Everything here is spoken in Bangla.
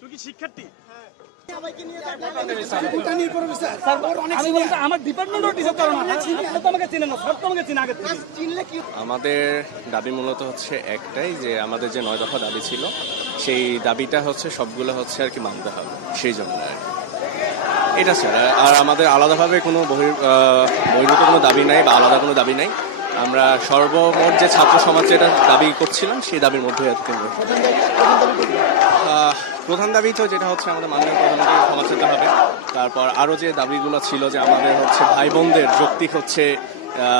তুই কি শিক্ষার্থী? আমাদের দাবি মূলত হচ্ছে একটাই, যে আমাদের যে 9 দফা দাবি ছিল সেই দাবিটা হচ্ছে সবগুলো হচ্ছে আর কি মানতে হবে, সেই জন্য আর কি। এটা ছাড়া আর আমাদের আলাদাভাবে কোনো বহির্ভূত কোনো দাবি নাই বা আলাদা কোনো দাবি নাই। আমরা সর্বমোট যে ছাত্র সমাজ যেটা দাবি করছিলাম সেই দাবির মধ্যে প্রধান দাবি তো যেটা হচ্ছে আমাদের মাননীয় প্রধানমন্ত্রীকে ক্ষমা চাইতে হবে। তারপর আরো যে দাবিগুলো ছিল যে আমাদের হচ্ছে ভাই বোনদের যৌক্তিক হচ্ছে